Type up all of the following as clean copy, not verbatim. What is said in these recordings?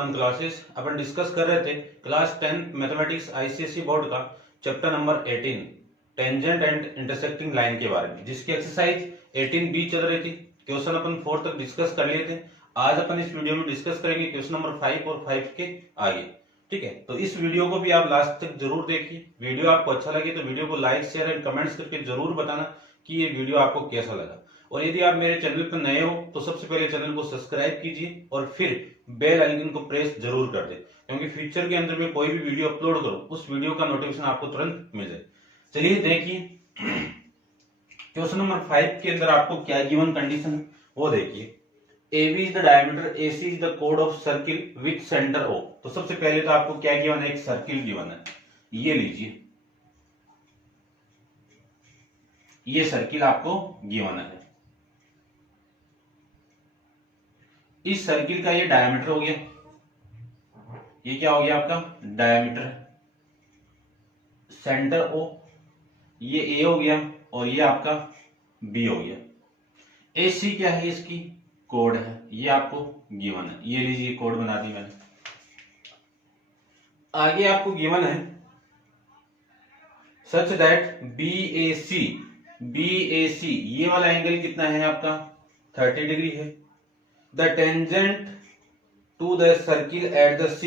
Online classes. अपन discuss कर रहे थे क्लास 10 मैथमेटिक्स आईसीएसई बोर्ड का chapter number 18 tangent and intersecting line के बारे में, जिसकी एक्सरसाइज 18B चल रही थी। क्वेश्चन अपन 4 तक डिस्कस कर लिए थे। आज अपन इस वीडियो में डिस्कस करेंगे क्वेश्चन नंबर 5 और 5 के आगे। ठीक है, तो इस वीडियो को भी आप लास्ट तक जरूर देखिए। वीडियो आपको अच्छा लगे तो वीडियो को लाइक शेयर एंड कमेंट्स करके जरूर बताना कि ये वीडियो आपको कैसा लगा। और यदि आप मेरे चैनल पर नए हो तो सबसे पहले चैनल को सब्सक्राइब कीजिए और फिर बेल आइकन को प्रेस जरूर कर दें, क्योंकि फ्यूचर के अंदर में कोई भी वीडियो अपलोड करो उस वीडियो का नोटिफिकेशन आपको तुरंत मिल जाए। चलिए देखिए क्वेश्चन नंबर 5 के अंदर आपको क्या गिवन कंडीशन है वो देखिए। AB is the diameter, AC is the code of circle with centre O। तो सबसे पहले तो आपको क्या गिवन है, एक सर्किल गिवन है। ये लीजिए, ये सर्किल आपको गिवन है। इस सर्किल का ये डायमीटर हो गया, ये क्या हो गया आपका डायमीटर, सेंटर O, ये A हो गया और ये आपका B हो गया। AC क्या है, इसकी कोड है, ये आपको गिवन है। ये लीजिए कोड बना दी मैंने। आगे आपको गिवन है सच दैट BAC ये वाला एंगल कितना है आपका 30 डिग्री है। The tangent to the circle at the C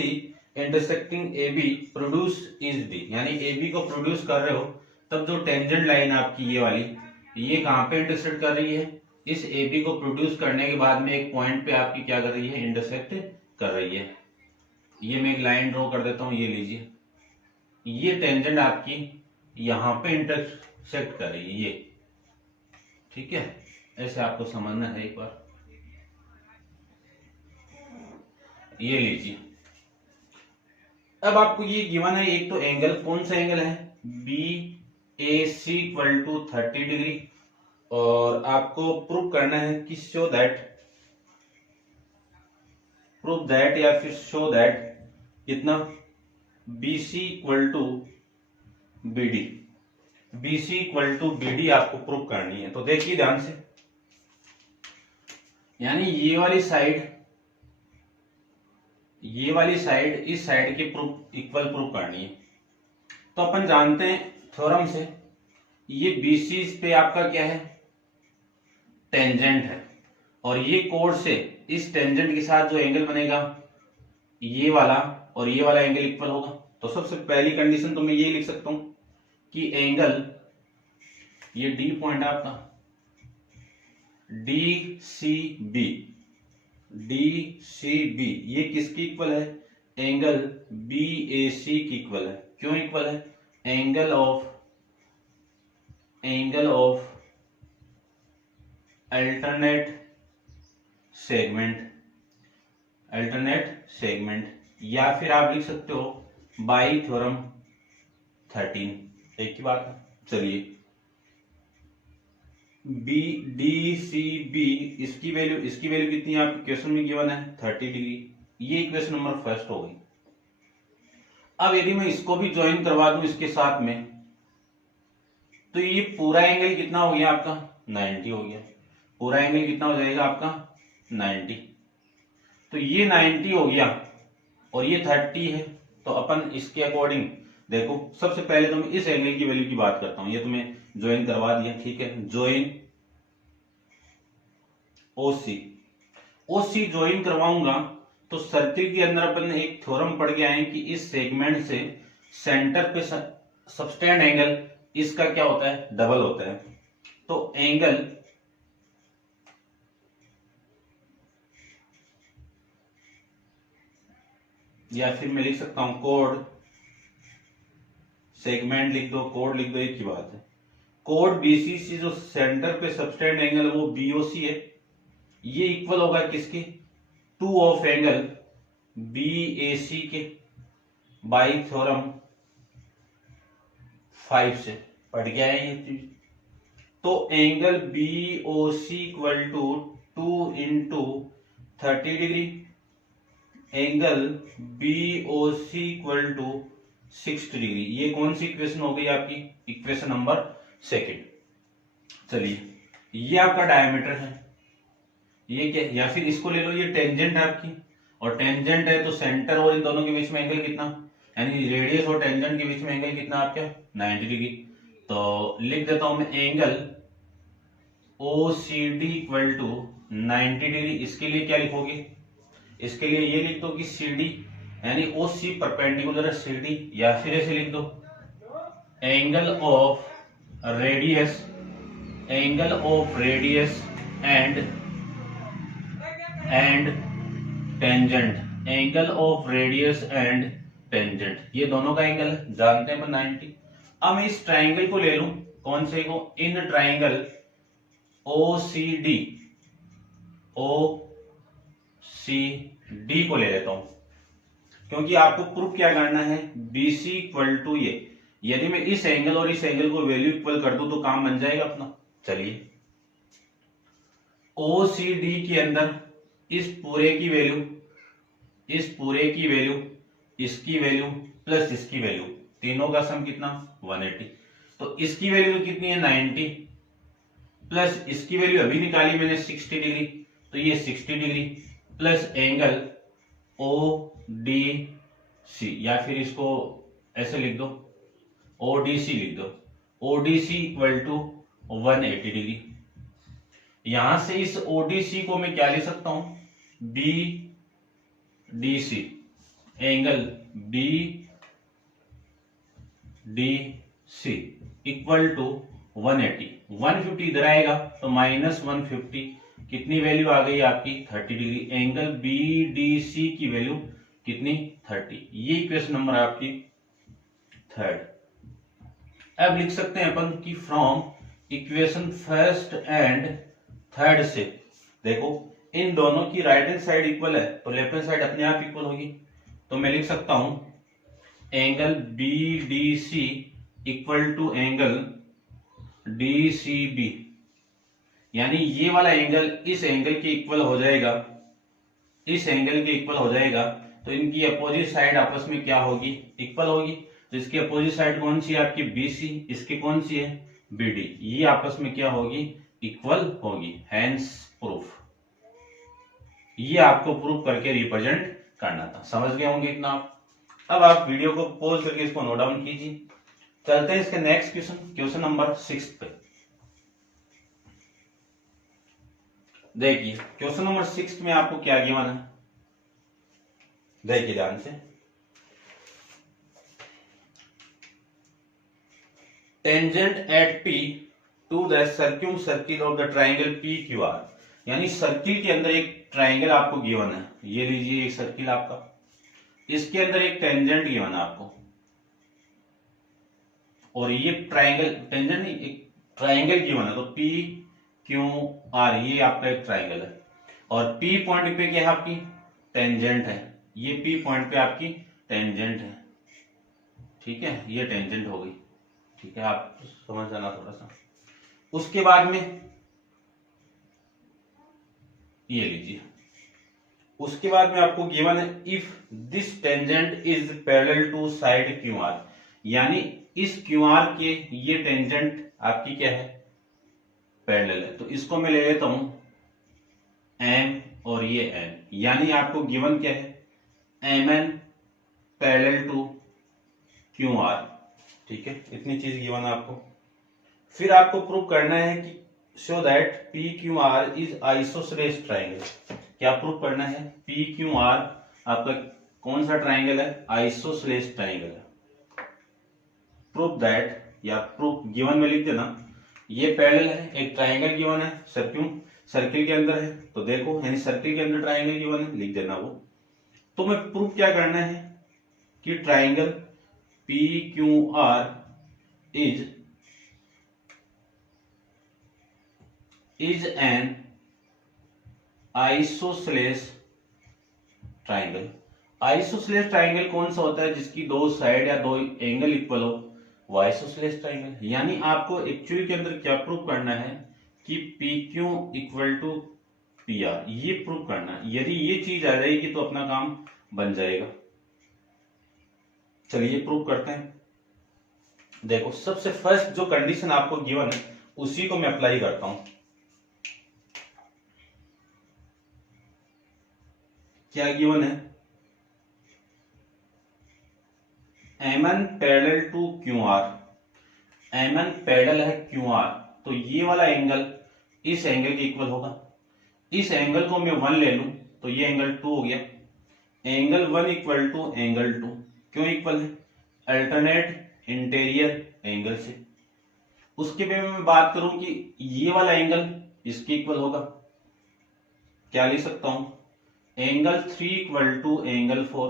intersecting AB produce is D, यानी AB को प्रोड्यूस कर रहे हो तब जो टेंजेंट लाइन आपकी ये वाली, ये कहां पे इंटरसेक्ट कर रही है, इस AB को प्रोड्यूस करने के बाद में एक पॉइंट पे आपकी क्या कर रही है, इंटरसेक्ट कर रही है। ये मैं एक लाइन ड्रॉ कर देता हूं, ये लीजिए, ये टेंजेंट आपकी यहां पे इंटरसेक्ट कर रही है ये। ठीक है, ऐसे आपको समझना है एक बार। ये लीजिए, अब आपको ये गिवन है एक तो एंगल, कौन सा एंगल है, BAC इक्वल टू 30 डिग्री, और आपको प्रूव करना है कि शो दैट, प्रूव दैट या फिर शो दैट कितना, BC equal to BD, BC equal to BD आपको प्रूव करनी है। तो देखिए ध्यान से, यानी ये वाली साइड इस साइड की इक्वल प्रूव करनी है। तो अपन जानते हैं थ्योरम से, ये BC इस पे आपका क्या है, टेंजेंट है, और ये कोड से इस टेंजेंट के साथ जो एंगल बनेगा ये वाला और ये वाला एंगल इक्वल होगा। तो सबसे पहली कंडीशन तो मैं ये लिख सकता हूं कि एंगल, ये D पॉइंट आपका DCB ये किसकी इक्वल है, एंगल BAC की इक्वल है। क्यों इक्वल है, एंगल ऑफ अल्टरनेट सेगमेंट, या फिर आप लिख सकते हो बाई थ्योरम 13, एक ही बात है। चलिए DCB इसकी वैल्यू कितनी है आपके क्वेश्चन में गिवन है 30 डिग्री। ये इक्वेशन नंबर फर्स्ट हो गई। अब यदि मैं इसको भी ज्वाइन करवा दूं इसके साथ में, तो ये पूरा एंगल कितना हो गया आपका 90 हो गया। पूरा एंगल कितना हो जाएगा आपका 90। तो ये 90 हो गया और ये 30 है। तो अपन इसके अकॉर्डिंग देखो, सबसे पहले तो मैं इस एंगल की वैल्यू की बात करता हूं। ये तो मैं ज्वाइन करवा दिया, ठीक है, ज्वाइन OC ज्वाइन करवाऊंगा तो सर्किल के अंदर अपन एक थ्योरम पढ़ के आए कि इस सेगमेंट से सेंटर पे सबटेंड एंगल इसका क्या होता है, डबल होता है। तो एंगल या फिर मैं लिख सकता हूं कोड, सेगमेंट लिख दो, कोड लिख दो, एक ही बात है। कोड BC से जो सेंटर पे सबटेंड एंगल है वो BOC है। ये इक्वल होगा किसके, 2 ऑफ एंगल BAC के बाई थ्योरम 5 से पढ़ गया है ये चीज। तो angle BOC equal to 2 into 30 degree, angle BOC equal to 60 degree. ये कौन सी इक्वेशन हो गई आपकी, इक्वेशन नंबर 2। चलिए, ये आपका डायमीटर है, ये क्या, या फिर इसको ले लो, ये टेंजेंट आपकी, और टेंजेंट है तो सेंटर और इन दोनों के बीच में एंगल कितना, यानी रेडियस और टेंजेंट के बीच में एंगल कितना आपका 90 डिग्री। तो लिख देता हूं मैं angle OCD equal to 90 degree. इसके लिए क्या लिखोगे, इसके लिए ये लिख दो कि CD यानी OC परपेंडिकुलर है CD, या फिर ऐसे लिख दो angle of radius and tangent, angle of radius and tangent, ये दोनों का एंगल जानते हैं 90। अब मैं इस ट्राइंगल को ले लूं, कौन से को, इन ट्राइंगल OCD को ले लेता हूं, क्योंकि आपको प्रूफ क्या करना है, BC इक्वल टू ये, यदि मैं इस एंगल और इस एंगल को वैल्यू इक्वल कर दूं तो काम बन जाएगा अपना। चलिए OCD के अंदर इस पूरे की वैल्यू, इसकी वैल्यू प्लस इसकी वैल्यू, तीनों का सम कितना 180। तो इसकी वैल्यू कितनी है 90, प्लस इसकी वैल्यू अभी निकाली मैंने 60 डिग्री, तो ये 60 डिग्री प्लस एंगल ODC, या फिर इसको ऐसे लिख दो ODC लिख दो, ODC इक्वल टू 180 डिग्री। यहां से इस ODC को मैं क्या ले सकता हूं, BDC, angle BDC equal to 180, 150 इधर आएगा तो माइनस 150, कितनी वैल्यू आ गई आपकी 30 डिग्री। एंगल BDC की वैल्यू कितनी 30, ये इक्वेशन नंबर आपकी थर्ड। अब लिख सकते हैं अपन की from equation first and third से, देखो इन दोनों की राइट हैंड साइड इक्वल है तो लेफ्ट हैंड साइड अपने आप इक्वल होगी। तो मैं लिख सकता हूं angle BDC equal to angle DCB, यानी ये वाला एंगल इस एंगल के इक्वल हो जाएगा, तो इनकी अपोजिट साइड आपस में क्या होगी, इक्वल होगी। तो इसकी अपोजिट साइड कौन सी है आपकी BC, इसकी कौन सी है BD, ये आपस में क्या होगी, इक्वल होगी। हैंस प्रूफ, ये आपको प्रूफ करके रिप्रेजेंट करना था। समझ गए होंगे इतना आप। अब आप वीडियो को पॉज करके इसको नोट डाउन कीजिए। चलते हैं इसके नेक्स्ट क्वेश्चन नंबर 6 पे। देखिए क्वेश्चन नंबर 6 में आपको क्या गिवन है, देखिए ध्यान से, tangent at P to the circumcircle of the triangle PQR, यानी सर्किल के अंदर एक ट्राइंगल आपको गिवन है, ये लीजिए एक सर्किल आपका, इसके अंदर एक टेंजेंट गिवन है आपको, और ये ट्राइंगल टेंजेंट नहीं एक ट्राइंगल गिवन है, तो PQR ये आपका एक ट्राइंगल है, और P पॉइंट पे क्या है आपकी टेंजेंट है, ये P पॉइंट पे आपकी टेंजेंट है, ठीक है, ये टेंजेंट हो गई, ठीक है, आप समझ जाना थोड़ा सा। उसके बाद में ये लीजिए, उसके बाद में आपको गिवन है if this tangent is parallel to side QR, यानी इस QR के ये टेंजेंट आपकी क्या है पैरेलल है, तो इसको मैं ले लेता हूं M और ये N, यानी आपको गिवन क्या है MN पैरेलल टू QR, ठीक है, इतनी चीज गिवन है आपको। फिर आपको प्रूव करना है कि show that PQR is isosceles triangle, क्या प्रूव करना है, PQR आपका कौन सा ट्राइंगल है, आइसोसेलेस ट्राइंगल है। प्रूव दैट, या प्रूफ गिवन में लिख देना, ये पैरेलल है, एक ट्राइंगल गिवन है, सर्किल के अंदर है, तो देखो यानी सर्किल के अंदर ट्राइंगल गिवन है, लिख देना वो। तो मैं प्रूफ क्या करना है कि triangle PQR is an isosceles triangle. Isosceles triangle कौन सा होता है, जिसकी दो साइड या दो एंगल इक्वल हो, वो आइसोसेलेस ट्राइंगल। यानी आपको एक्चुअली के अंदर क्या प्रूव करना है कि PQ इक्वल टू PR, ये प्रूव करना है। यदि ये चीज आ जाएगी तो अपना काम बन जाएगा। चलिए प्रूव करते हैं। देखो सबसे फर्स्ट जो कंडीशन आपको गिवन है उसी को मैं अप्लाई करता हूं। क्या गिवन है, MN parallel to Q R, MN parallel है क्यू आर, तो ये वाला एंगल इस एंगल के इक्वल होगा। इस एंगल को मैं 1 ले लूं तो ये एंगल 2 हो गया। एंगल 1 इक्वल टू एंगल 2 क्यों इक्वल है, अल्टरनेट इंटीरियर एंगल से। उसके पे मैं बात करूं कि ये वाला एंगल इसके इक्वल होगा, क्या लिख सकता हूं, angle 3 equal to angle 4,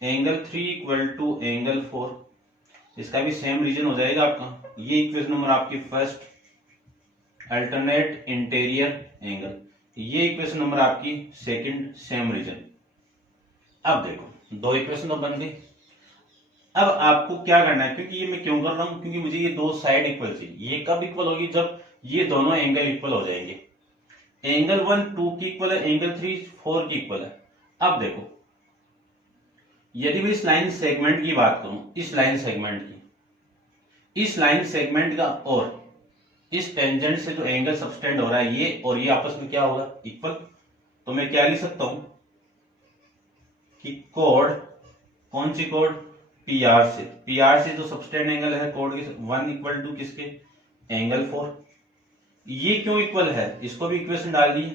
angle 3 equal to angle 4, इसका भी सेम रीजन हो जाएगा आपका। ये इक्वेशन नंबर आपकी फर्स्ट, अल्टरनेट इंटीरियर एंगल, ये इक्वेशन नंबर आपकी सेकंड, सेम रीजन। अब देखो 2 इक्वेशन तो बन गई। अब आपको क्या करना है, क्योंकि ये मैं क्यों कर रहा हूं, क्योंकि मुझे ये 2 साइड इक्वल चाहिए। ये कब इक्वल होगी, जब ये दोनों एंगल इक्वल हो जाएंगे। एंगल 1 2 की इक्वल है, एंगल 3 4 की इक्वल है। अब देखो यदि मैं इस लाइन सेगमेंट की बात करूं, इस लाइन सेगमेंट की, इस लाइन सेगमेंट का और इस टेंजेंट से जो एंगल सबटेंड हो रहा है ये और ये आपस में क्या होगा, इक्वल। तो मैं क्या लिख सकता हूं कि कोड, कौन सी कोड, पी आर से, पी आर से जो सबटेंड एंगल है कोड के 1 इक्वल टू किसके, एंगल 4। ये क्यों इक्वल है, इसको भी इक्वेशन डाल दी।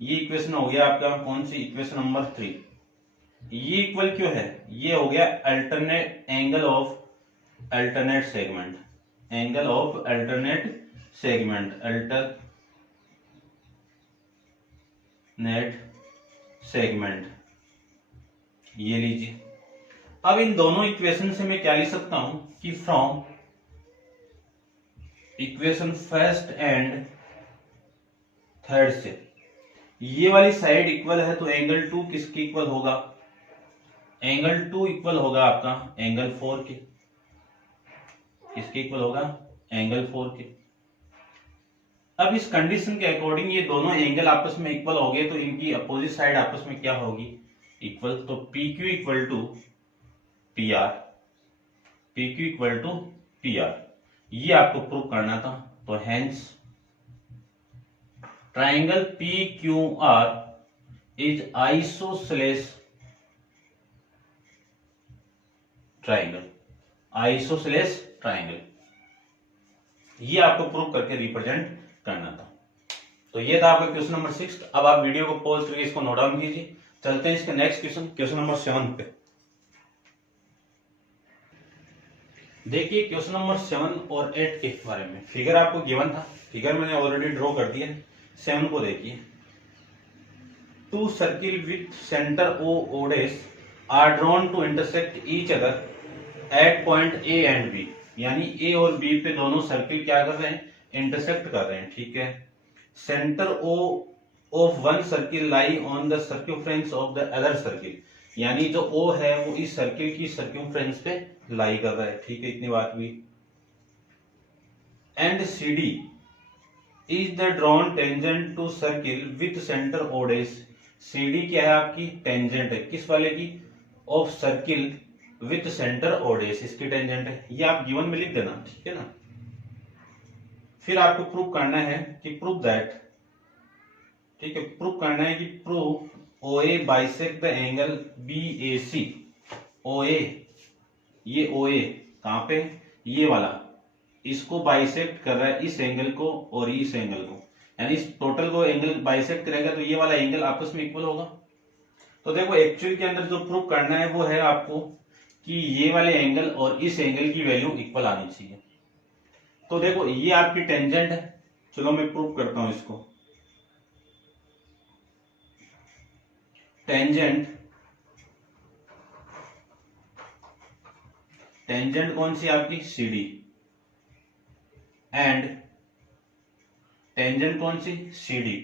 ये इक्वेशन हो गया आपका कौन सी, इक्वेशन नंबर 3। ये इक्वल क्यों है, ये हो गया alternate angle of alternate segment, angle of alternate segment, alternate segment, ये लीजिए। अब इन दोनों इक्वेशन से मैं क्या लिख सकता हूं कि from equation first and third से ये वाली साइड इक्वल है, तो एंगल 2 किसके इक्वल होगा, एंगल 2 इक्वल होगा आपका एंगल 4 के। किसके इक्वल होगा, एंगल 4 के। अब इस कंडीशन के अकॉर्डिंग ये दोनों एंगल आपस में इक्वल हो गए, तो इनकी अपोजिट साइड आपस में क्या होगी, इक्वल। तो P Q equal to P R, P Q equal to P R, ये आपको प्रूव करना था। तो hence triangle P Q R is isosceles triangle, isosceles triangle, ये आपको प्रूव करके रिप्रेजेंट करना था। तो ये था आपका क्वेश्चन नंबर 6। अब आप वीडियो को पॉज करके इसको नोट डाउन कीजिए। चलते हैं इसके नेक्स्ट क्वेश्चन, क्वेश्चन नंबर 7 पे। देखिए क्वेश्चन नंबर 7 और 8 के बारे में फिगर आपको गिवन था, फिगर मैंने ऑलरेडी ड्रॉ कर दिया है। 7 को देखिए, 2 circle with centre O O dash are drawn to intersect each other at point A and B, यानी ए और बी पे दोनों सर्किल क्या कर रहे हैं, इंटरसेक्ट कर रहे हैं, ठीक है। Centre O of one circle lie on the circumference of the other circle, यानी जो ओ है वो इस सर्किल की सर्क्यूफ्रेंस पे लाई कर रहा है, ठीक है, इतनी बात हुई। And C D is the drawn tangent to circle with centre O dash, C D क्या है आपकी, टेंजेंट है, किस वाले की, of circle with centre O dash, इसकी टेंजेंट है। ये आप गिवन में लिख देना, ठीक है ना। फिर आपको प्रूव करना है कि प्रूव दैट, ठीक है, प्रूव करना है कि prove O A bisect the angle B A C. O A, ये ओ ए कहां पे, ये वाला, इसको बाइसेक्ट कर रहा है, इस एंगल को और इस एंगल को, यानी इस टोटल को एंगल बाइसेक्ट करेगा तो ये वाला एंगल आपस में इक्वल होगा। तो देखो एक्चुअल के अंदर जो प्रूव करना है वो है आपको कि ये वाले एंगल और इस एंगल की वैल्यू इक्वल आनी चाहिए। तो देखो ये आपकी टेंजेंट है, चलो मैं प्रूव करता हूं इसको। टेंजेंट, टेंजेंट कौन सी आपकी, सी डी, एंड टेंजेंट कौन सी, सी डी,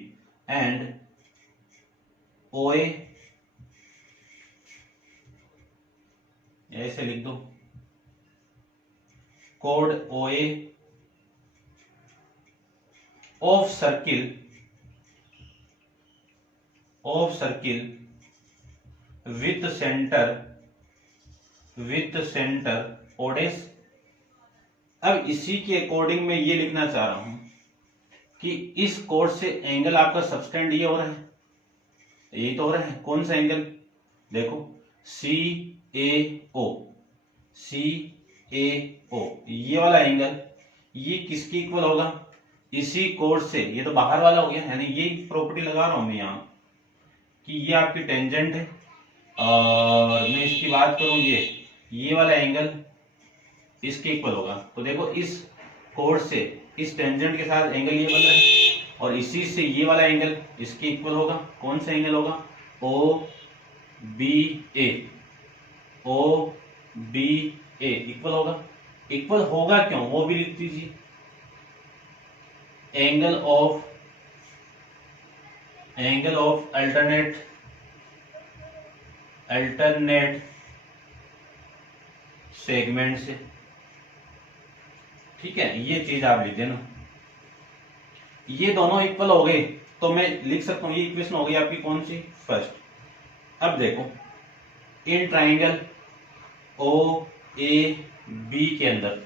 एंड ओ ए, ऐसे लिख दो, कोड O A of circle, of circle with centre, with centre O dash. अब इसी के अकॉर्डिंग मैं ये लिखना चाह रहा हूं कि इस कोड से एंगल आपका सबटेंड ये हो रहा है, यही तो हो रहा है। कौन सा एंगल? देखो CAO, CAO ये वाला एंगल, ये किसके इक्वल होगा? इसी कोड से, ये तो बाहर वाला हो गया, यानी ये प्रॉपर्टी लगा रहा हूं मैं यहाँ कि ये आपकी टेंजेंट है, और मैं इसकी बात करूं ये वाला एंगल इसके इक्वल होगा। तो देखो इस कोड से इस टेंजेंट के साथ एंगल ये बन रहा है, और इसी से ये वाला एंगल इसके इक्वल होगा। कौन सा एंगल होगा? OBA, OBA इक्वल होगा। इक्वल होगा क्यों वो भी लिख दीजिए। एंगल ऑफ अल्टरनेट सेगमेंट से, ठीक है, ये चीज आप लिख देना। ये दोनों इक्वल हो गए तो मैं लिख सकता हूं, ये इक्वेशन हो गई आपकी कौन सी? फर्स्ट। अब देखो इन ट्राइंगल OAB के अंदर,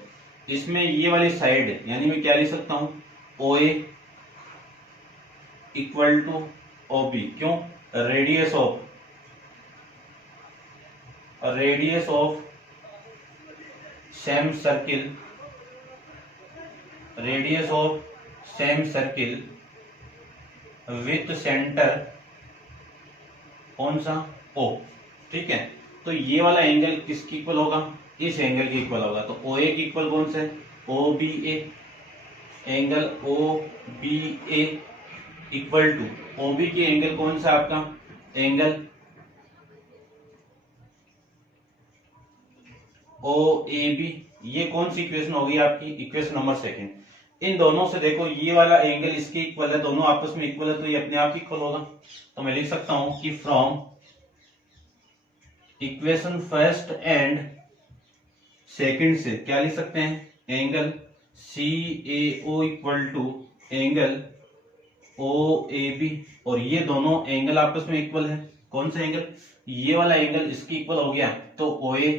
इसमें ये वाली साइड यानी मैं क्या लिख सकता हूं? OA equal to OB। क्यों? Radius of same circle with centre कौन सा? O, ठीक है। तो ये वाला एंगल किसकी इक्वल होगा? इस एंगल की इक्वल होगा। तो OA की इक्वल कौन सा है? OBA। Angle OBA equal to OB की एंगल कौन सा आपका? Angle OAB। ये कौन सी इक्वेशन होगी आपकी? Equation number second. इन दोनों से देखो ये वाला एंगल इसके इक्वल है, दोनों आपस में इक्वल है, तो ये अपने आप इक्वल होगा। तो मैं लिख सकता हूं कि from equation first and second से क्या लिख सकते हैं? Angle CAO equal to angle OAB, और ये दोनों एंगल आपस में इक्वल है। कौन सा एंगल? ये वाला एंगल इसकी इक्वल हो गया तो OA,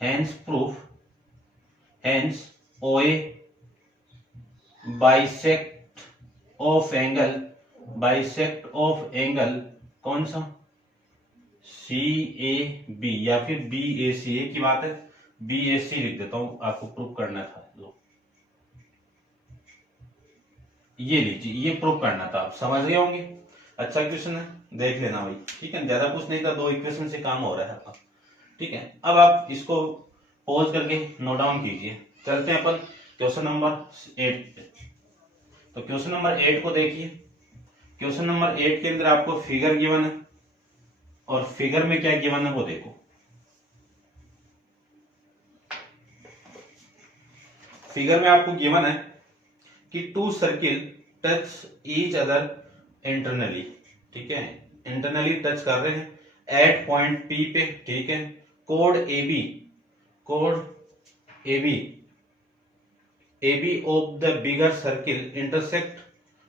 hence OA bisect of angle कौन सा? CAB या फिर BAC, एक ही बात है, BAC लिख देता हूं, आपको प्रूव करना था। लो ये लीजिए, ये प्रूव करना था, आप समझ गए होंगे। अच्छा क्वेश्चन है, देख लेना भाई, ठीक है। ज्यादा कुछ नहीं था, 2 इक्वेशन से काम हो रहा है आपका, ठीक है। अब आप इसको पॉज करके नोट डाउन कीजिए। चलते हैं अपन क्वेश्चन नंबर 8। तो क्वेश्चन नंबर 8 को देखिए। क्वेश्चन नंबर 8 के अंदर आपको फिगर गिवन है, और फिगर में क्या गिवन है वो देखो। फिगर में आपको गिवन है कि 2 circle touch each other internally, ठीक है, इंटरनली टच कर रहे हैं एट पॉइंट P पे, ठीक है। कोड AB of the bigger circle intersect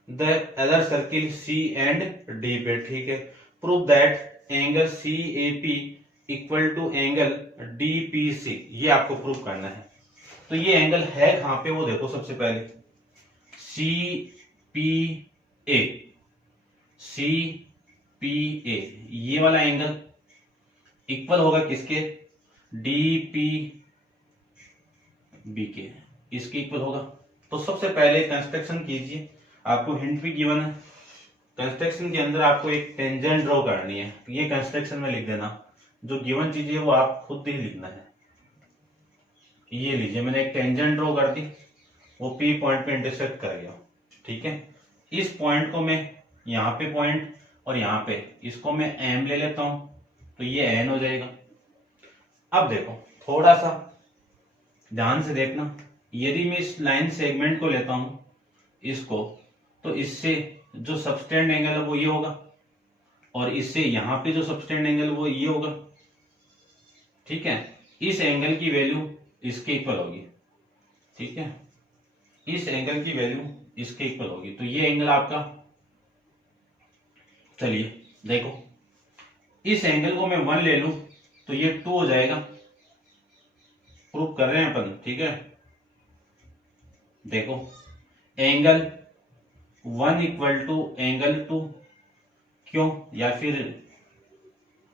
the other circle C and D पे, ठीक है। Prove that angle CAP equal to angle DPC, ये आपको प्रूव करना है। तो ये एंगल है कहां पे वो देखो। सबसे पहले CPA, ये वाला एंगल इक्वल होगा किसके? DPB के, इसके इक्वल होगा। तो सबसे पहले कंस्ट्रक्शन कीजिए, आपको हिंट भी गिवन है। कंस्ट्रक्शन के अंदर आपको एक टेंजेंट ड्रॉ करनी है, ये कंस्ट्रक्शन में लिख देना। जो गिवन चीज है वो आप खुद ही लिखना है। ये लीजिए, मैंने एक टेंजेंट ड्रॉ कर दी, वो P पॉइंट पे इंटरसेक्ट कर गया, ठीक है। इस पॉइंट को मैं यहाँ पे पॉइंट, और यहाँ पे इसको मैं M ले लेता हूं, तो ये N हो जाएगा। अब देखो थोड़ा सा ध्यान से देखना, यदि मैं इस लाइन सेगमेंट को लेता हूं इसको, तो इससे जो सबटेंड एंगल है वो ये होगा, और इससे यहां पे जो सबटेंड एंगल वो ये होगा, ठीक है। इस एंगल की वैल्यू इसके इक्वल होगी, ठीक है। इस एंगल की वैल्यू इसके इक्वल होगी, तो ये एंगल आपका, चलिए देखो, इस एंगल को मैं 1 ले लूं तो ये 2 हो जाएगा। प्रूफ कर रहे हैं अपन, ठीक है। देखो एंगल 1 इक्वल टू एंगल 2 क्यों, या फिर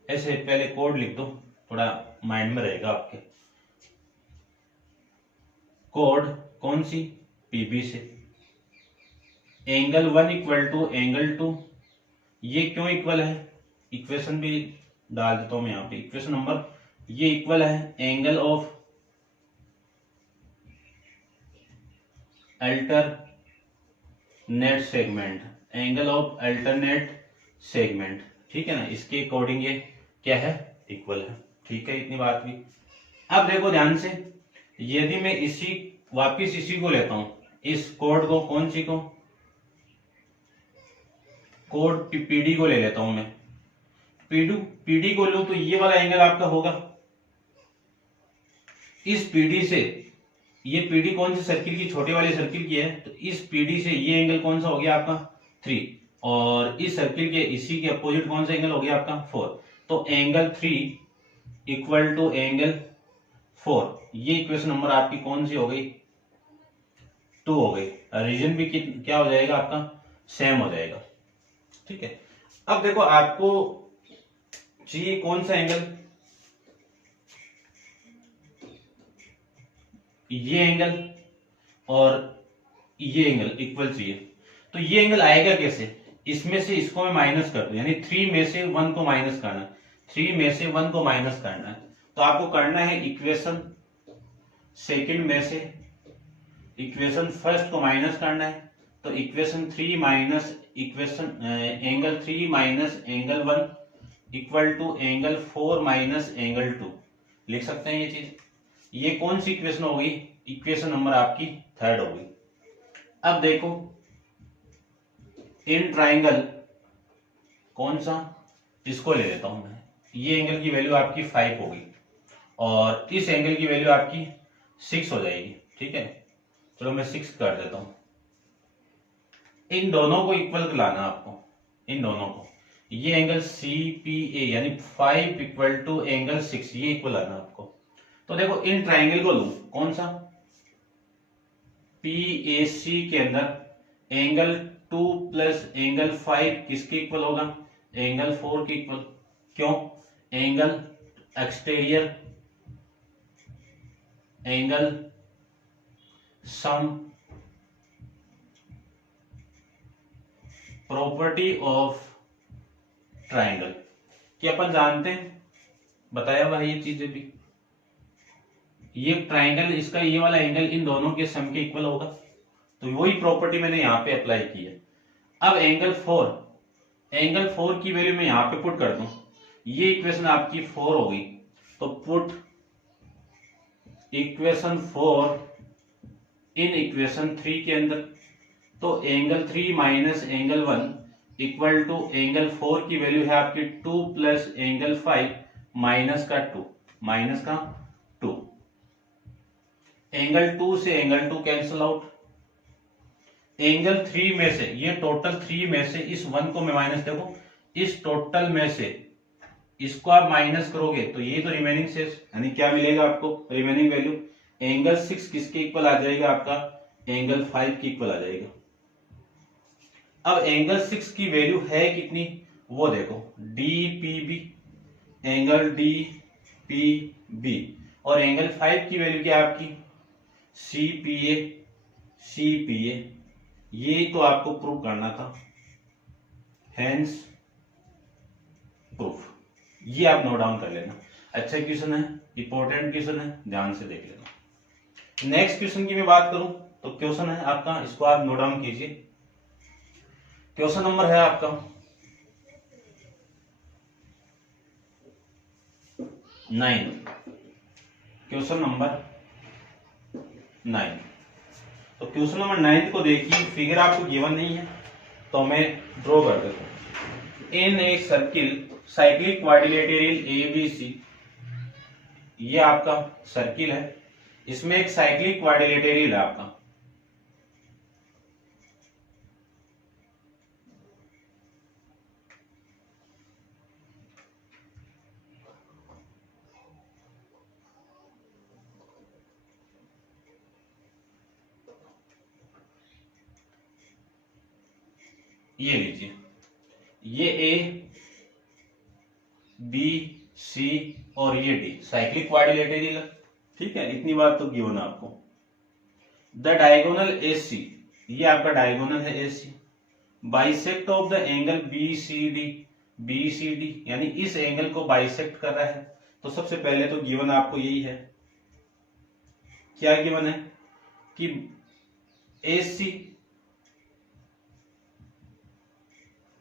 ऐसे पहले कोड लिख दो, थोड़ा माइंड में रहेगा आपके। कोड कौन सी, पीबी से। एंगल 1 इक्वल टू एंगल 2, ये क्यों इक्वल है, इक्वेशन भी डाल देता हूं मैं यहाँ पे, इक्वेशन नंबर, ये इक्वल है angle of alternate segment, angle of alternate segment, ठीक है ना, इसके अकॉर्डिंग ये क्या है, इक्वल है। ठीक है, इतनी बात भी। अब देखो ध्यान से, यदि मैं इसी वापिस इसी को लेता हूं, इस कोड को, कौन सी को, कोड पीडी को ले लेता हूं मैं, पीडी को लूं तो ये वाला एंगल आपका होगा इस पीडी से, ये पीडी कौन सी सर्किल की, छोटे वाले सर्किल की है, तो इस पीडी से ये एंगल कौन सा हो गया आपका 3, और इस सर्किल के इसी के अपोजिट कौन सा एंगल हो गया आपका 4, तो एंगल 3 इक्वल टू एंगल 4, ये इक्वेशन नंबर आपकी कौन सी हो गई, 2 हो गई। रीजन भी क्या हो जाएगा आपका, सेम हो जाएगा। ठीक है, अब देखो आपको चाहिए कौन सा एंगल, ये एंगल और ये एंगल इक्वल चाहिए, तो ये एंगल आएगा कैसे, इसमें से इसको मैं माइनस कर दूं, यानी 3 में से 1 को माइनस करना है, 3 में से 1 को माइनस करना है, तो आपको करना है इक्वेशन सेकंड में से इक्वेशन फर्स्ट को माइनस करना है, तो equation 3 minus equation angle 3 minus angle 1 equal to angle 4 minus angle 2, लिख सकते हैं ये चीज। ये कौन सी इक्वेशन हो गई, इक्वेशन नंबर आपकी थर्ड हो गई। अब देखो इन ट्राइंगल कौन सा, इसको ले लेता हूं मैं, ये एंगल की वैल्यू आपकी 5 होगी और इस एंगल की वैल्यू आपकी 6 हो जाएगी। ठीक है, चलो मैं 6 कर देता हूं। इन दोनों को इक्वल लाना आपको, इन दोनों को, ये एंगल CPA यानी 5 इक्वल टू एंगल 6, ये इक्वल लाना आपको। तो देखो इन ट्राइंगल को लूं, कौन सा, PAC के अंदर एंगल 2 प्लस एंगल 5 किसके इक्वल होगा, एंगल 4 के इक्वल। क्यों, angle exterior angle sum property of triangle, क्या अपन जानते हैं, बताया हुआ है ये चीजें भी, ये ट्राइंगल, इसका ये वाला एंगल इन दोनों के सम के इक्वल होगा, तो वही प्रॉपर्टी मैंने यहां पे अप्लाई की है। अब एंगल 4 की वैल्यू मैं यहां पे पुट कर दूं, ये इक्वेशन आपकी 4 हो गई, तो पुट इक्वेशन 4 इन इक्वेशन 3 के अंदर, तो angle 3 minus angle 1 equal to angle 4 की वैल्यू है आपकी 2 प्लस एंगल 5 माइनस का 2, एंगल 2 से एंगल 2 कैंसिल आउट, एंगल 3 में से, ये टोटल 3 में से इस 1 को मैं माइनस, देखो इस टोटल में से इसको आप माइनस करोगे तो ये तो रिमेनिंग शेष, यानी क्या मिलेगा आपको, रिमेनिंग वैल्यू, एंगल 6 किसके इक्वल आ जाएगा आपका, एंगल 5 के इक्वल आ जाएगा। अब एंगल 6 की वैल्यू है कितनी, वो देखो DPB, एंगल DPB, और एंगल 5 की वैल्यू क्या आपकी CPA, ये तो आपको प्रूव करना था, हेंस प्रूफ, ये आप नोट डाउन कर लेना। अच्छा क्वेश्चन है, इंपॉर्टेंट क्वेश्चन है, ध्यान से देख लेना। नेक्स्ट क्वेश्चन की मैं बात करूं तो क्वेश्चन है आपका, इसको आप नोट डाउन कीजिए। क्वेश्चन नंबर है आपका 9, क्वेश्चन नंबर 9। तो क्वेश्चन नंबर 9 को देखिए, फिगर आपको गिवन नहीं है तो मैं ड्रॉ कर देता हूं। In a circle cyclic quadrilateral ABC, ये आपका सर्किल है, इसमें एक साइक्लिक क्वाड्रिलेटरल है आपका, ये लीजिए, ये ए बी सी और ये डी साइक्लिक क्वाड्रिलेटरल, ठीक है, इतनी बात तो गिवन है आपको। द डायगोनल ए सी, ये आपका डायगोनल है A C, bisect of the angle B C D, यानी इस एंगल को बाइसेक्ट कर रहा है। तो सबसे पहले तो गिवन आपको यही है, क्या गिवन है कि A C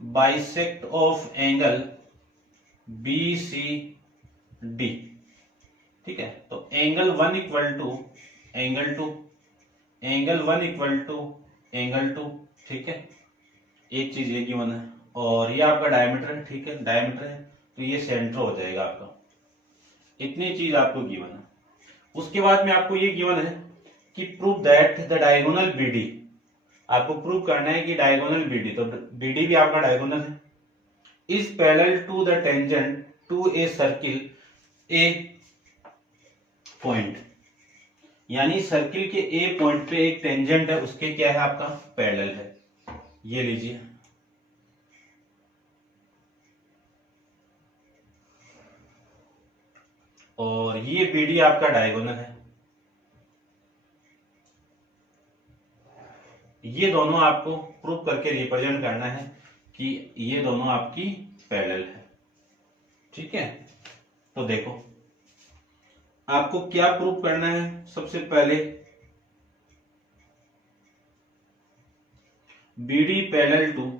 bisect of angle B C D, ठीक है। तो angle 1 equal to angle 2, angle 1 equal to angle 2, ठीक है, एक चीज ये गिवन है। और ये आपका डायमीटर है, ठीक है, डायमीटर है तो ये सेंटर हो जाएगा आपका। इतनी चीज आपको गिवन है। उसके बाद में आपको ये गिवन है कि prove that the diagonal BD, आपको प्रूव करना है कि डायगोनल बीडी, तो बीडी भी आपका डायगोनल है, is parallel to the tangent to a circle a point, यानी सर्किल के ए पॉइंट पे एक टेंजेंट है, उसके क्या है आपका पैरेलल है। ये लीजिए, और ये बीडी आपका डायगोनल है। ये दोनों आपको प्रूव करके रिप्रेजेंट करना है कि ये दोनों आपकी पैरेलल है, ठीक है। तो देखो आपको क्या प्रूव करना है, सबसे पहले बीडी पैरेलल टू,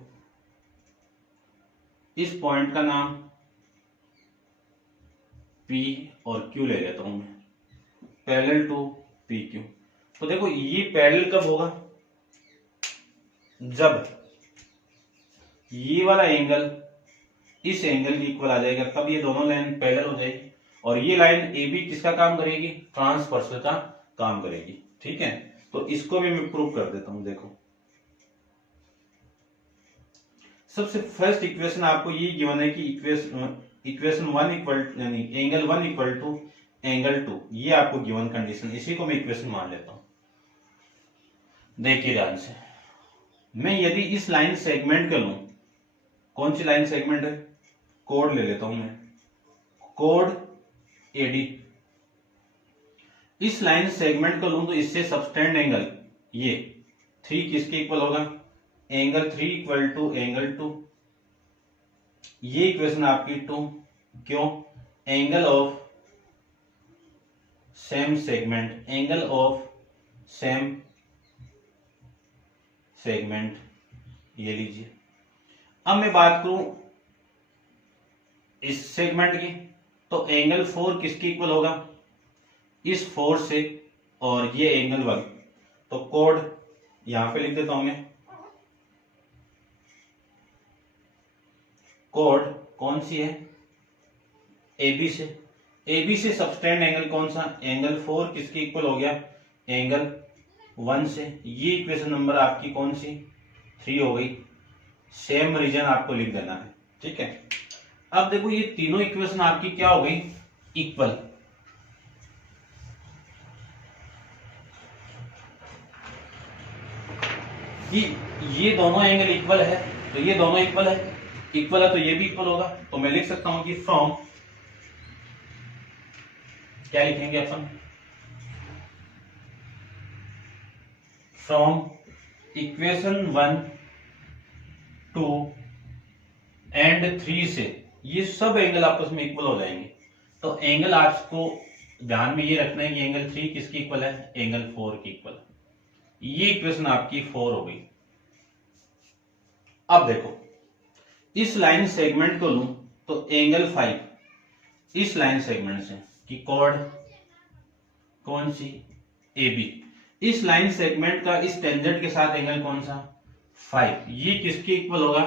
इस पॉइंट का नाम P और Q ले लेता हूं मैं, पैरेलल टू PQ। तो देखो ये पैरेलल कब होगा, जब ये वाला एंगल इस एंगल की इक्वल आ जाएगा, तब ये दोनों लाइन पैरेलल हो जाएगी। और ये लाइन AB किसका काम करेगी, ट्रांसवर्सल का काम करेगी, ठीक है। तो इसको भी मैं प्रूव कर देता हूं। देखो सबसे फर्स्ट इक्वेशन आपको ये गिवन है कि इक्वेशन 1 इक्वल, यानी एंगल 1 इक्वल टू एंगल 2, ये आपको गिवन कंडीशन, इसी को मैं इक्वेशन मान लेता हूं। देखिए ध्यान से, मैं यदि इस लाइन सेगमेंट का लूं, कौन सी लाइन सेगमेंट है, कोड ले लेता हूं मैं, कोड AD, इस लाइन सेगमेंट को लूं तो इससे सबटेंड एंगल ये 3 किसके इक्वल होगा, एंगल 3 इक्वल टू एंगल 2। ये इक्वेशन आपकी 2, क्यों, angle of same segment, angle of same segment, ये लीजिए। अब मैं बात करूं इस सेगमेंट की, तो एंगल 4 किसके इक्वल होगा, इस 4 से, और ये एंगल 1, तो कोड यहां पे लिख देता हूं मैं, कोड कौन सी है, AB से, AB से सबटेंड एंगल कौन सा, एंगल 4 किसके इक्वल हो गया, एंगल 1 से। ये इक्वेशन नंबर आपकी कौन सी, 3 हो गई। सेम रीजन आपको लिख देना है, ठीक है। अब देखो ये तीनों इक्वेशन आपकी क्या हो गई, इक्वल। कि ये दोनों एंगल इक्वल है, तो ये दोनों इक्वल है, इक्वल है तो ये भी इक्वल होगा। तो मैं लिख सकता हूं कि फ्रॉम, क्या लिखेंगे अपन, फ्रॉम इक्वेशन 1, 2 एंड 3 से ये सब एंगल आपस में इक्वल हो जाएंगे। तो एंगल आपको ध्यान में ये रखना है कि एंगल 3 किसकी इक्वल है, एंगल 4 की इक्वल। ये इक्वेशन आपकी 4 हो गई। अब देखो इस लाइन सेगमेंट को लूं तो एंगल 5 इस लाइन सेगमेंट से, कि कॉर्ड कौन सी, AB, इस लाइन सेगमेंट का इस टेंजेंट के साथ एंगल कौन सा, 5, ये किसके इक्वल होगा,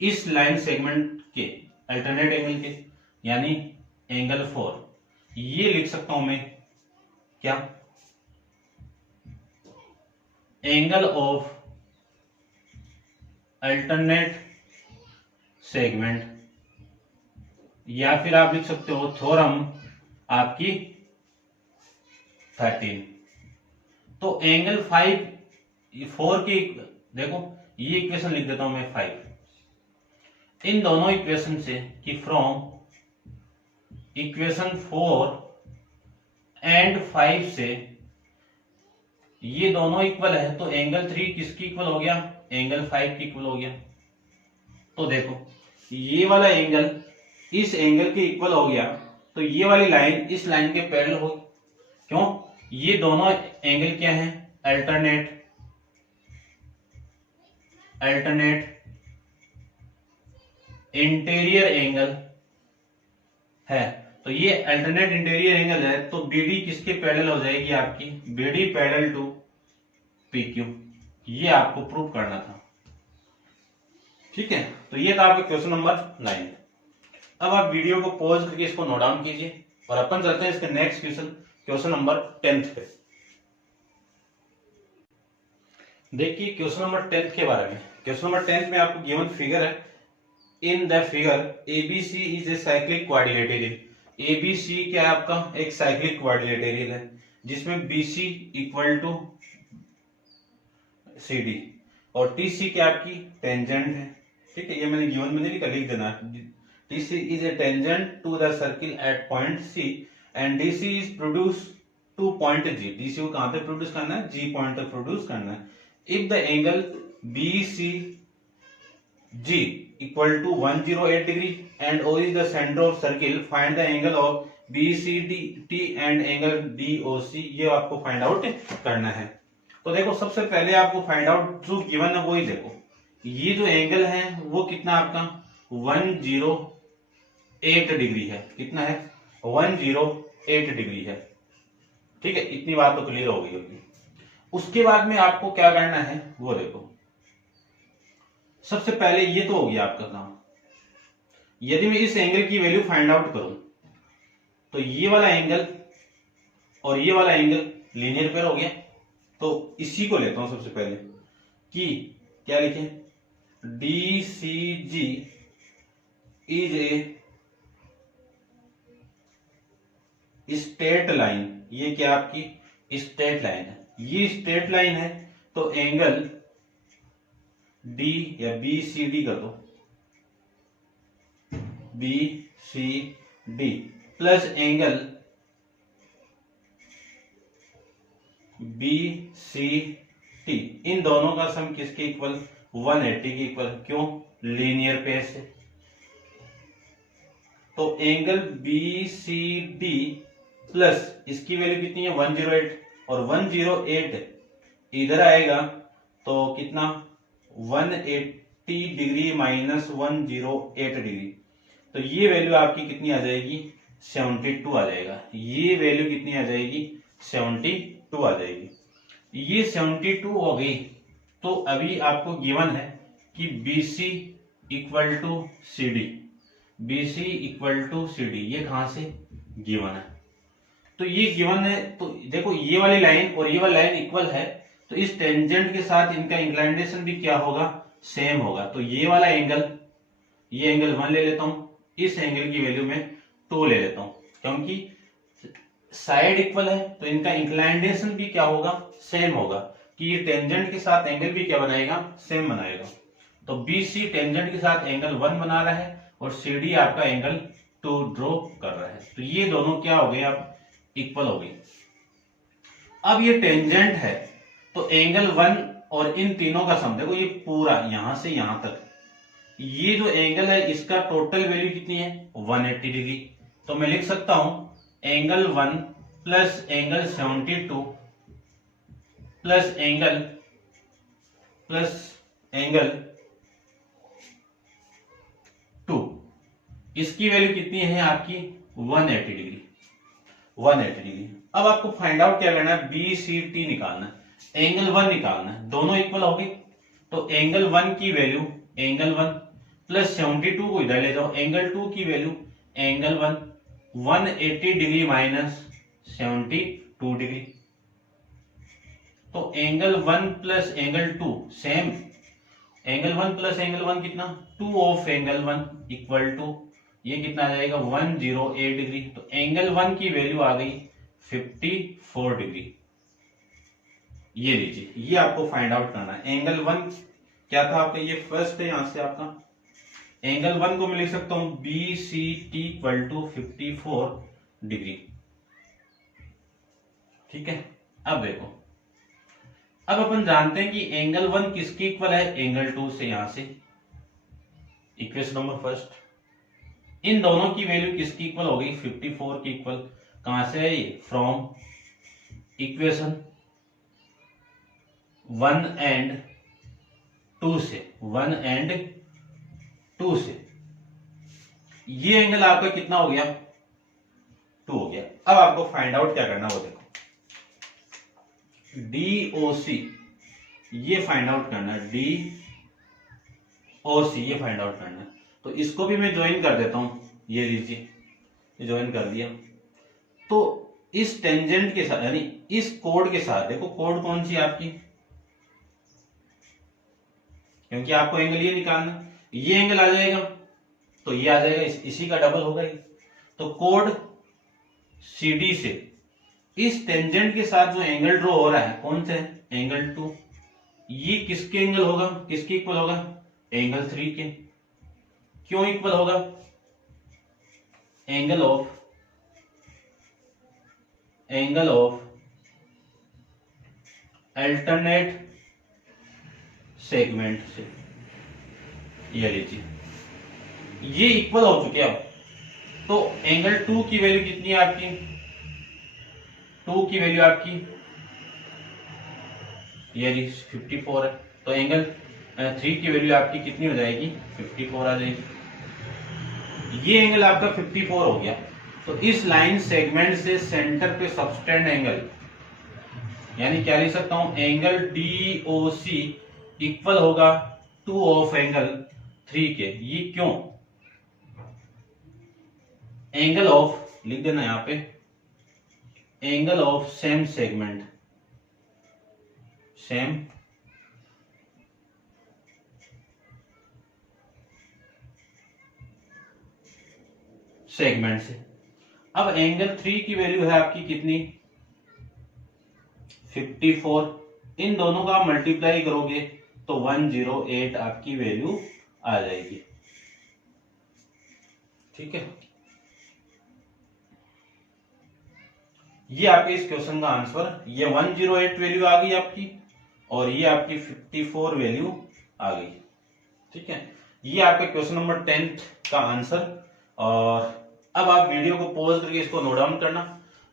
इस लाइन सेगमेंट के अल्टरनेट एंगल के, यानी एंगल 4। ये लिख सकता हूं मैं क्या, एंगल ऑफ अल्टरनेट सेगमेंट, या फिर आप लिख सकते हो थ्योरम आपकी 13। तो एंगल 5 4 की, देखो ये इक्वेशन लिख देता हूं मैं 5, इन दोनों इक्वेशन से कि फ्रॉम इक्वेशन 4 एंड 5 से ये दोनों इक्वल है, तो एंगल 3 किसकी इक्वल हो गया, एंगल 5 की इक्वल हो गया। तो देखो ये वाला एंगल इस एंगल के इक्वल हो गया, तो ये वाली लाइन इस लाइन के पैरेलल हो। क्यों, ये दोनों एंगल क्या है, अल्टरनेट इंटीरियर एंगल है। तो ये अल्टरनेट इंटीरियर एंगल है, तो बीडी किसके पैरेलल हो जाएगी आपकी, बीडी पैरेलल टू पीक्यू। ये आपको प्रूव करना था, ठीक है। तो ये था आपका क्वेश्चन नंबर 9। अब आप वीडियो को पॉज करके इसको नोट डाउन कीजिए और अपन चलते हैं इसके नेक्स्ट क्वेश्चन नंबर 10 पे। देखिए क्वेश्चन नंबर 10 के बारे में। क्वेश्चन नंबर 10 में आपको गिवन फिगर है, in the figure ABC is a cyclic quadrilateral. ABC क्या है आपका, एक साइक्लिक क्वाड्रिलेटरल है जिसमें BC इक्वल टू CD और TC क्या आपकी टेंजेंट है, ठीक है। ये मैंने गिवन में नहीं लिखा, लिख देना। TC is a tangent to the circle at point C and DC is produce to point G। DC को कहां पे प्रोड्यूस करना है, G पॉइंट पे प्रोड्यूस करना है। If the angle BCG equal to 108 degree and O is the center of circle, find the angle of BCD and angle DOC। ये आपको फाइंड आउट करना है। तो देखो सबसे पहले आपको फाइंड आउट जो गिवन है वो ही देखो, ये जो एंगल है वो कितना आपका 108 डिग्री है। कितना है, 108 डिग्री है, ठीक है। इतनी बात तो क्लियर हो गई होगी। उसके बाद में आपको क्या करना है वो देखो, सबसे पहले ये तो हो गया आपका काम। यदि मैं इस एंगल की वैल्यू फाइंड आउट करूं तो ये वाला एंगल और ये वाला एंगल लीनियर पेयर हो गया। तो इसी को लेता हूं सबसे पहले कि क्या लिखें, DCG is a straight line. ये क्या आपकी स्ट्रेट लाइन है, ये स्ट्रेट लाइन है। तो एंगल D या BCD कर दो, BCD प्लस एंगल BCT, इन दोनों का सम किसके इक्वल, 180 के इक्वल। क्यों, लीनियर पेयर से। तो एंगल BCD प्लस इसकी वैल्यू कितनी है 108, और 108 इधर आएगा तो कितना 180 डिग्री माइनस 108 डिग्री। तो ये वैल्यू आपकी कितनी आ जाएगी 72 आ जाएगा। ये वैल्यू कितनी आ जाएगी 72 आ जाएगी। ये 72 हो गई। तो अभी आपको गिवन है कि BC equal to CD, BC equal to CD, ये कहां से गिवन है। तो ये गिवन है। तो देखो ये वाली लाइन और ये वाली लाइन इक्वल है, तो इस टेंजेंट के साथ इनका इंक्लाइनेशन भी क्या होगा, सेम होगा। तो ये वाला एंगल, ये एंगल 1 ले लेता हूं, इस एंगल की वैल्यू में 2 ले लेता हूं, क्योंकि साइड इक्वल है तो इनका इंक्लाइनेशन भी क्या होगा, सेम होगा। कि ये टेंजेंट के साथ एंगल भी क्या बनाएगा, सेम बनाएगा। तो BC टेंजेंट के साथ एंगल 1 बना रहा है और CD आपका एंगल 2 ड्रॉ कर रहा है। तो ये दोनों क्या हो गए, आप इक्वल हो गई। अब ये टेंजेंट है तो एंगल 1 और इन तीनों का सम, देखो ये पूरा यहां से यहां तक, ये जो एंगल है इसका टोटल वैल्यू कितनी है 180 डिग्री। तो मैं लिख सकता हूं angle 1 plus angle 72 plus angle 2, इसकी वैल्यू कितनी है आपकी 180 डिग्री। 180 डिग्री। अब आपको फाइंड आउट क्या करना है, BCT निकालना है, एंगल 1 निकालना है। दोनों इक्वल हो गए तो एंगल 1 की वैल्यू एंगल 1 प्लस 72 को इधर ले जाओ, एंगल 2 की value angle 1 180 degree minus 72 degree. तो angle 1 plus angle 2 same, angle 1 plus angle 1 कितना 2 ऑफ एंगल 1 इक्वल टू ये कितना आ जाएगा 108 डिग्री। तो एंगल 1 की वैल्यू आ गई 54 डिग्री। ये लीजिए, ये आपको फाइंड आउट करना है। एंगल 1 क्या था आपका, ये फर्स्ट है, यहां से आपका एंगल 1 को मैं लिख सकता हूं B C T equal to 54 degree. ठीक है, अब देखो, अब अपन जानते हैं कि एंगल 1 किसके इक्वल है, एंगल 2 से। यहां से इक्वेशन नंबर फर्स्ट, इन दोनों की वैल्यू किसकी इक्वल हो गई, 54 की इक्वल। कहां से है ये, फ्रॉम इक्वेशन 1 एंड 2 से, 1 एंड 2 से। ये एंगल आपका कितना हो गया, 2 हो गया। अब आपको फाइंड आउट क्या करना, वो देखो, DOC ये फाइंड आउट करना है, DOC ये फाइंड आउट करना है। तो इसको भी मैं ज्वाइन कर देता हूं, ये लीजिए, ज्वाइन कर दिया। तो इस टेंजेंट के साथ, यानी इस कोड के साथ, देखो कोड कौन सी आपकी, क्योंकि आपको एंगल ये निकालना, ये एंगल आ जाएगा तो ये आ जाएगा, इसी का डबल होगा ये। तो कोड CD से इस टेंजेंट के साथ जो एंगल ड्रॉ हो रहा है, कौन सा है, एंगल 2, ये किसके एंगल होगा, किसके इक्वल होगा, एंगल 3 के। क्यों इक्वल होगा, एंगल ऑफ अल्टरनेट सेगमेंट से, ये लीजिए, ये इक्वल हो चुके अब। तो एंगल 2 की वैल्यू कितनी है आपकी, 2 की वैल्यू आपकी ये 54 है। तो एंगल 3 की वैल्यू आपकी कितनी हो जाएगी, 54 आ जाएगी। ये एंगल आपका 54 हो गया। तो इस लाइन सेगमेंट से सेंटर पे सबटेंड एंगल, यानी क्या लिख सकता हूं, एंगल DOC इक्वल होगा 2 ऑफ एंगल 3 के। ये क्यों, एंगल ऑफ, लिख देना यहां पे, angle of same segment, same segment से। अब एंगल 3 की वैल्यू है आपकी कितनी, 54। इन दोनों का मल्टीप्लाई करोगे तो 108 आपकी वैल्यू आ जाएगी। ठीक है, ये आपके इस क्वेश्चन का आंसर, ये 108 वैल्यू आ गई आपकी और ये आपकी 54 वैल्यू आ गई। ठीक है, ये आपके क्वेश्चन नंबर 10 का आंसर। और अब आप वीडियो को पॉज करके इसको नोट डाउन करना।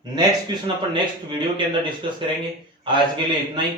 नेक्स्ट क्वेश्चन अपन नेक्स्ट वीडियो के अंदर डिस्कस करेंगे। आज के लिए इतना ही।